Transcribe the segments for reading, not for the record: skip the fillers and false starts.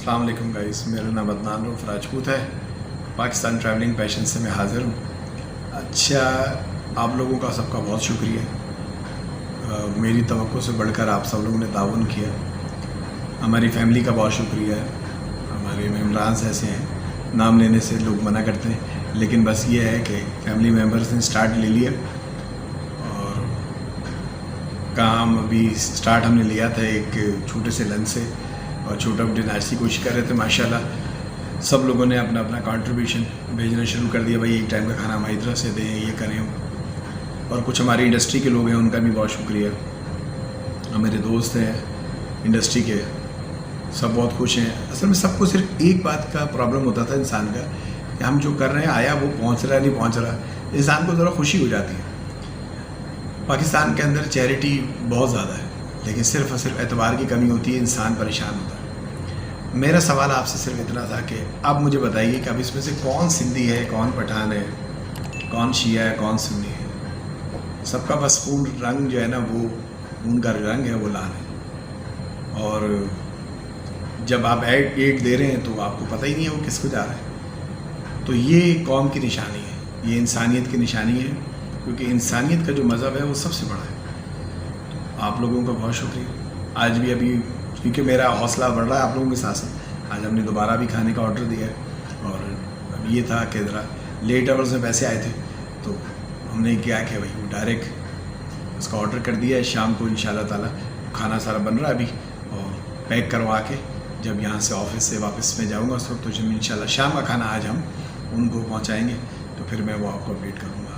अस्सलाम वालेकुम गाइस, मेरा नाम अदनान रऊफ़ राजपूत है। पाकिस्तान ट्रैवलिंग पैशन से मैं हाज़िर हूँ। अच्छा, आप लोगों का सबका बहुत शुक्रिया। मेरी तवक्को से बढ़कर आप सब लोगों ने ताउन किया। हमारी फैमिली का बहुत शुक्रिया है। हमारे मेम्बरान ऐसे हैं, नाम लेने से लोग मना करते हैं, लेकिन बस ये है कि फैमिली मेम्बर्स ने स्टार्ट ले लिया और काम अभी स्टार्ट हमने लिया था एक छोटे से लंच से और छोटा मोटी नाश्ते की कोशिश कर रहे थे। माशाल्लाह सब लोगों ने अपना अपना कंट्रीब्यूशन भेजना शुरू कर दिया। भाई एक टाइम का खाना हमारी तरफ से दें, ये करें। और कुछ हमारी इंडस्ट्री के लोग हैं, उनका भी बहुत शुक्रिया। मेरे दोस्त हैं इंडस्ट्री के, सब बहुत खुश हैं। असल में सबको सिर्फ एक बात का प्रॉब्लम होता था इंसान का कि हम जो कर रहे हैं, आया वो पहुँच रहा है नहीं पहुँच रहा, इंसान को ज़रा खुशी हो जाती है। पाकिस्तान के अंदर चैरिटी बहुत ज़्यादा है, लेकिन सिर्फ और सिर्फ एतबार की कमी होती है, इंसान परेशान होता है। मेरा सवाल आपसे सिर्फ इतना था कि आप मुझे बताइए कि अब इसमें से कौन सिंधी है, कौन पठान है, कौन शिया है, कौन सुन्नी है। सबका बस खून रंग जो है ना, वो खून का रंग है, वो लाल है। और जब आप एड दे रहे हैं तो आपको पता ही नहीं है वो किसको जा रहा है। तो ये कौम की निशानी है, ये इंसानियत की निशानी है, क्योंकि इंसानियत का जो मज़हब है वो सबसे बड़ा है। तो आप लोगों का बहुत शुक्रिया। आज भी अभी क्योंकि मेरा हौसला बढ़ रहा है आप लोगों के साथ साथ, आज हमने दोबारा भी खाने का ऑर्डर दिया है। और अब ये था कि ज़रा लेट आवर्स में पैसे आए थे, तो हमने क्या किया भाई, वो डायरेक्ट उसका ऑर्डर कर दिया है। शाम को इंशाल्लाह ताला खाना सारा बन रहा है अभी, और पैक करवा के जब यहाँ से ऑफिस से वापस मैं जाऊँगा उस वक्त, तो जब इंशाल्लाह शाम का खाना आज हम उनको पहुँचाएँगे, तो फिर मैं वो आपको अपडेट करूँगा।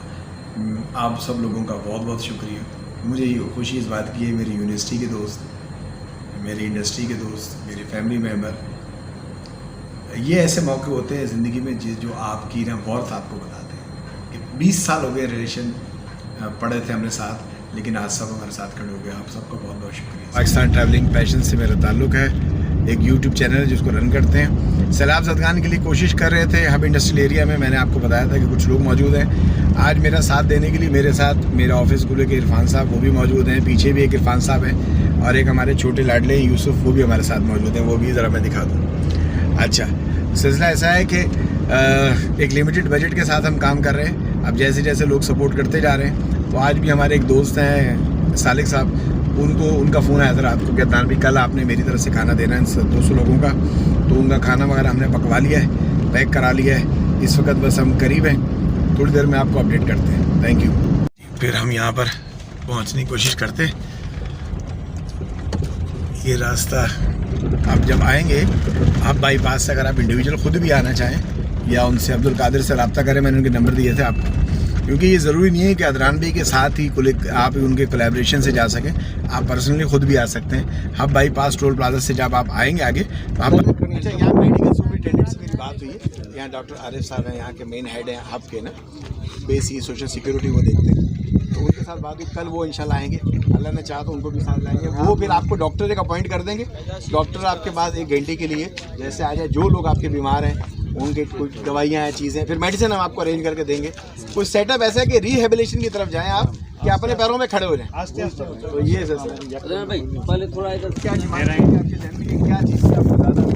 आप सब लोगों का बहुत बहुत शुक्रिया। मुझे ये खुशी इस बात की है, मेरी यूनिवर्सिटी के दोस्त, मेरी इंडस्ट्री के दोस्त, मेरे फैमिली मेम्बर, ये ऐसे मौके होते हैं ज़िंदगी में जो आपकी ना वर्थ आपको बताते हैं कि 20 साल हो गए रिलेशन पड़े थे हमारे साथ, लेकिन आज सब हमारे साथ खड़े हो गए। आप सबका बहुत बहुत शुक्रिया। पाकिस्तान ट्रैवलिंग पैशन से मेरा ताल्लुक़ है, एक यूट्यूब चैनल है जिसको रन करते हैं। सैलाब ज़दगान के लिए कोशिश कर रहे थे हब इंडस्ट्रियल एरिया में। मैंने आपको बताया था कि कुछ लोग मौजूद हैं आज मेरा साथ देने के लिए। मेरे साथ मेरा ऑफिस गुले के इरफान साहब, वो भी मौजूद हैं। पीछे भी एक इरफान साहब हैं और एक हमारे छोटे लाडले यूसुफ, वो भी हमारे साथ मौजूद हैं। वो भी ज़रा मैं दिखा दूँ। अच्छा, सिलसिला ऐसा है कि एक लिमिटेड बजट के साथ हम काम कर रहे हैं। अब जैसे जैसे लोग सपोर्ट करते जा रहे हैं, तो आज भी हमारे एक दोस्त हैं सालिक साहब, उनका फ़ोन आया था रात को कि अदनान भी कल आपने मेरी तरफ से खाना देना है 200 लोगों का। तो उनका खाना वगैरह हमने पकवा लिया है, पैक करा लिया है। इस वक्त बस हम करीब हैं, थोड़ी देर में आपको अपडेट करते हैं। Thank you. फिर हम यहाँ पर पहुँचने की कोशिश करते हैं। ये रास्ता आप जब आएंगे, आप बाईपास से अगर आप इंडिविजुअल खुद भी आना चाहें या उनसे अब्दुल कादिर से रब्ता करें, मैंने उनके नंबर दिए थे आपको, क्योंकि ये ज़रूरी नहीं है कि अदनान भाई के साथ ही आप उनके कोलैबोरेशन से जा सकें। आप पर्सनली खुद भी आ सकते हैं। हब बाईपास टोल प्लाजा से जब आप आएंगे आगे, तो आप यहाँ मेडिकल सुपरिटेंडेंट से मेरी बात हुई है। यहाँ डॉक्टर आरिफ साहब हैं, यहाँ के मेन हेड हैं हब के ना, बेसिक सोशल सिक्योरिटी वो देखते हैं। तो उनके साथ बात हुई, कल वो इंशाल्लाह आएंगे, अल्लाह ने चाहा तो उनको भी साथ लाएंगे। वो फिर आपको डॉक्टर एक अपॉइंट कर देंगे। डॉक्टर आपके पास 1 घंटे के लिए जैसे आ जाए, जो लोग आपके बीमार हैं उनके कुछ दवाइयाँ हैं, चीज़ें, फिर मेडिसिन हम आपको अरेंज करके देंगे। कुछ सेटअप ऐसा है कि रिहेबिलिटेशन की तरफ जाएँ आप, कि अपने पैरों में खड़े हो जाएं। तो ये भाई पहले थोड़ा इधर क्या चीज़ आपको ज़्यादा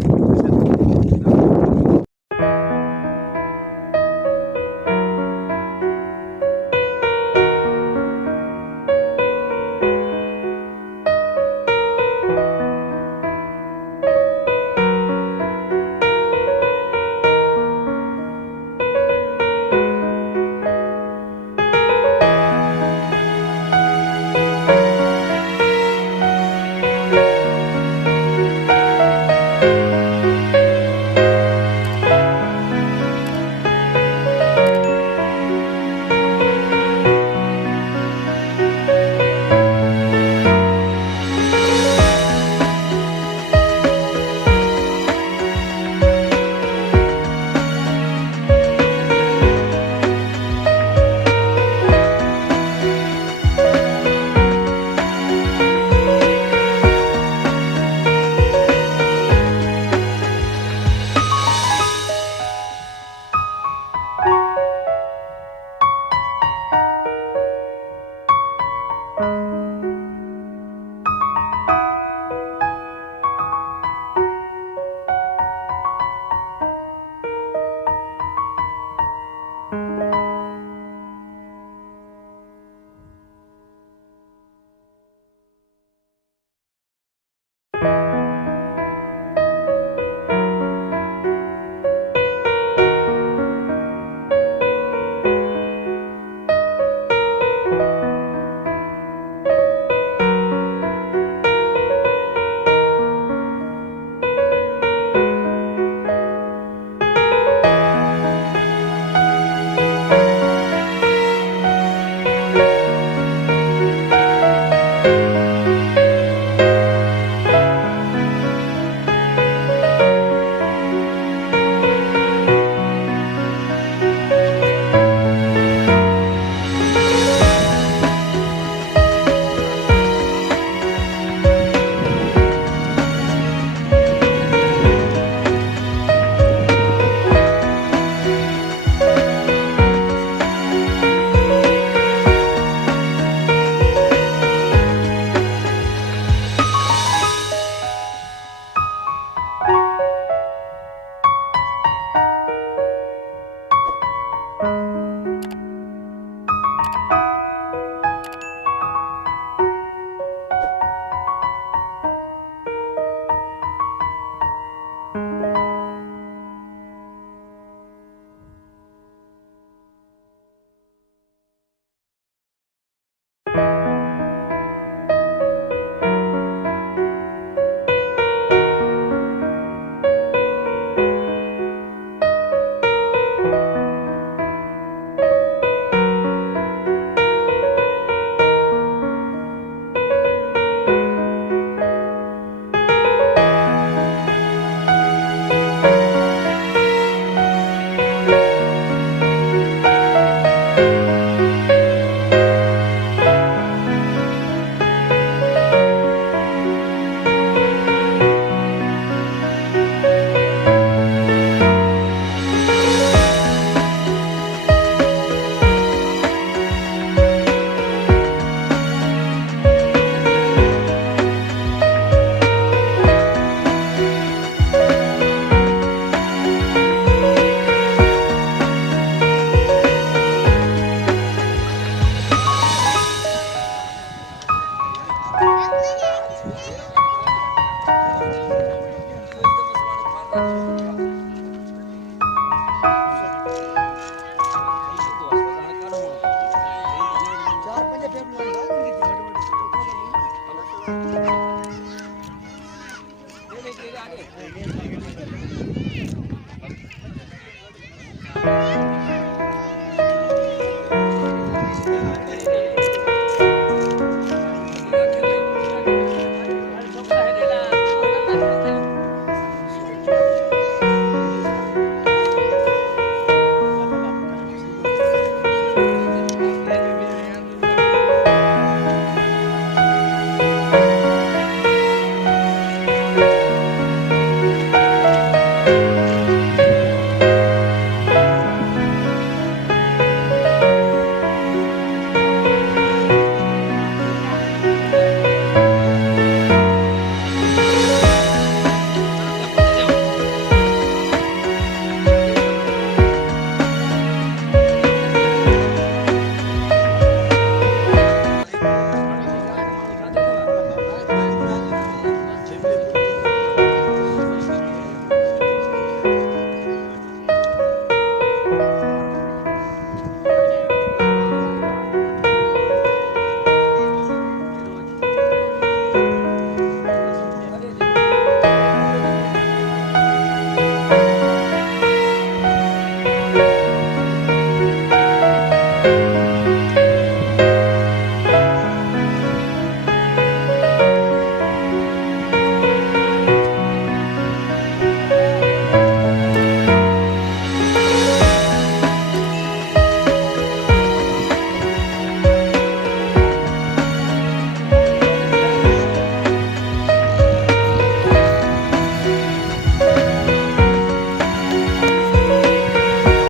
है।